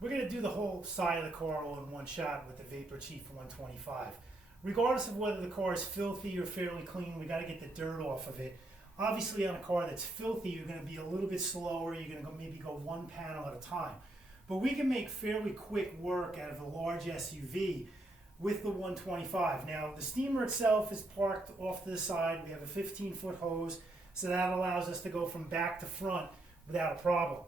We're going to do the whole side of the car all in one shot with the Vapor Chief 125. Regardless of whether the car is filthy or fairly clean, we got to get the dirt off of it. Obviously on a car that's filthy, you're going to be a little bit slower. You're going to maybe go one panel at a time. But we can make fairly quick work out of a large SUV with the 125. Now, the steamer itself is parked off to the side. We have a 15-foot hose, so that allows us to go from back to front without a problem.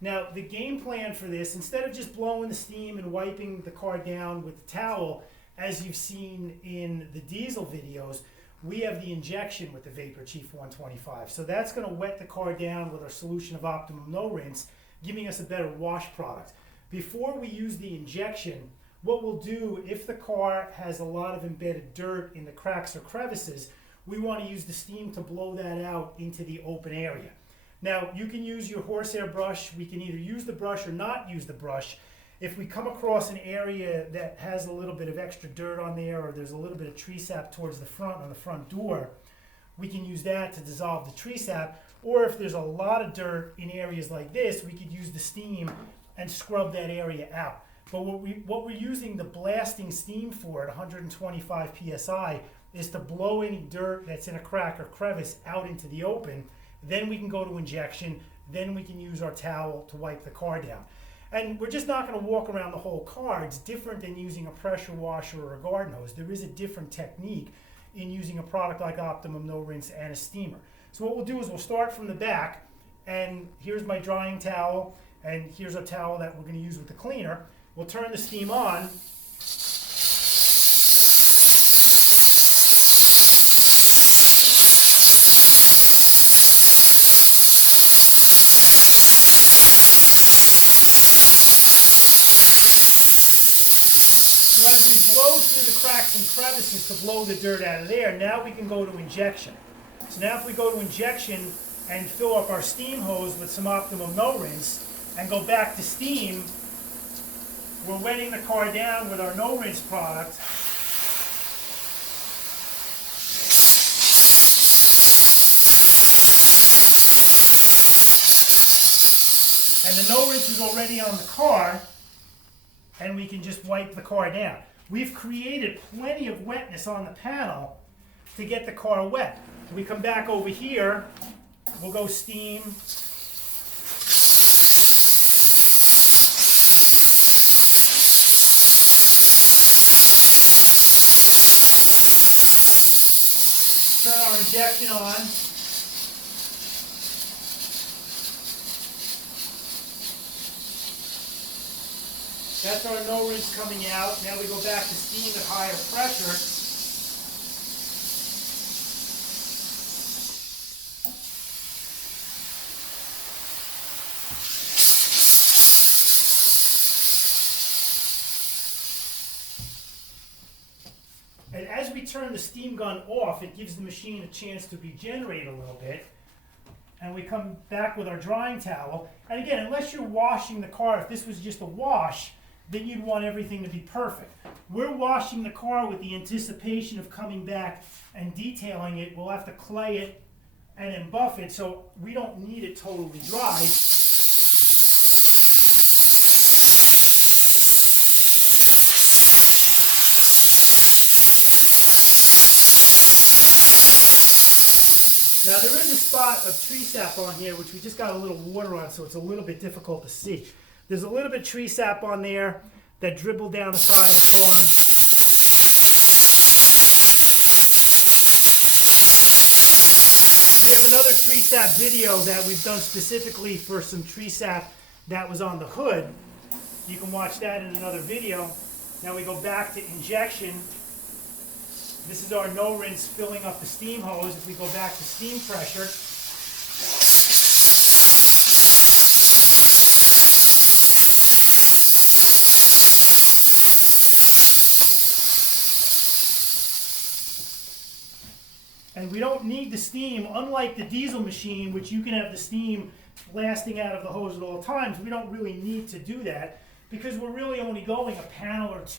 Now, the game plan for this, instead of just blowing the steam and wiping the car down with the towel, as you've seen in the diesel videos, we have the injection with the Vapor Chief 125. So that's going to wet the car down with our solution of Optimum No Rinse, giving us a better wash product. Before we use the injection, what we'll do, if the car has a lot of embedded dirt in the cracks or crevices, we want to use the steam to blow that out into the open area. Now, you can use your horsehair brush. We can either use the brush or not use the brush. If we come across an area that has a little bit of extra dirt on there, or there's a little bit of tree sap towards the front on the front door, we can use that to dissolve the tree sap. Or if there's a lot of dirt in areas like this, we could use the steam and scrub that area out. But what we're using the blasting steam for at 125 PSI is to blow any dirt that's in a crack or crevice out into the open. Then we can go to injection. Then we can use our towel to wipe the car down. And we're just not going to walk around the whole car. It's different than using a pressure washer or a garden hose. There is a different technique in using a product like Optimum No Rinse and a steamer. So what we'll do is we'll start from the back, and here's my drying towel, and here's a towel that we're going to use with the cleaner. We'll turn the steam on. So as we blow through the cracks and crevices to blow the dirt out of there, now we can go to injection. So now if we go to injection and fill up our steam hose with some Optimum No Rinse and go back to steam, we're wetting the car down with our No Rinse product. And the No Rinse is already on the car, and we can just wipe the car down. We've created plenty of wetness on the panel to get the car wet. We come back over here, we'll go steam. Turn our injection on. That's our No Rinse coming out. Now we go back to steam at higher pressure. And as we turn the steam gun off, it gives the machine a chance to regenerate a little bit. And we come back with our drying towel. And again, unless you're washing the car, if this was just a wash, then you'd want everything to be perfect. We're washing the car with the anticipation of coming back and detailing it. We'll have to clay it and then buff it, so we don't need it totally dry. Now there is a spot of tree sap on here, which we just got a little water on, so it's a little bit difficult to see. There's a little bit of tree sap on there that dribbled down the side of the car. We have another tree sap video that we've done specifically for some tree sap that was on the hood. You can watch that in another video. Now we go back to injection. This is our No Rinse filling up the steam hose. If we go back to steam pressure, and we don't need the steam, unlike the diesel machine, which you can have the steam blasting out of the hose at all times. We don't really need to do that because we're really only going a panel or two.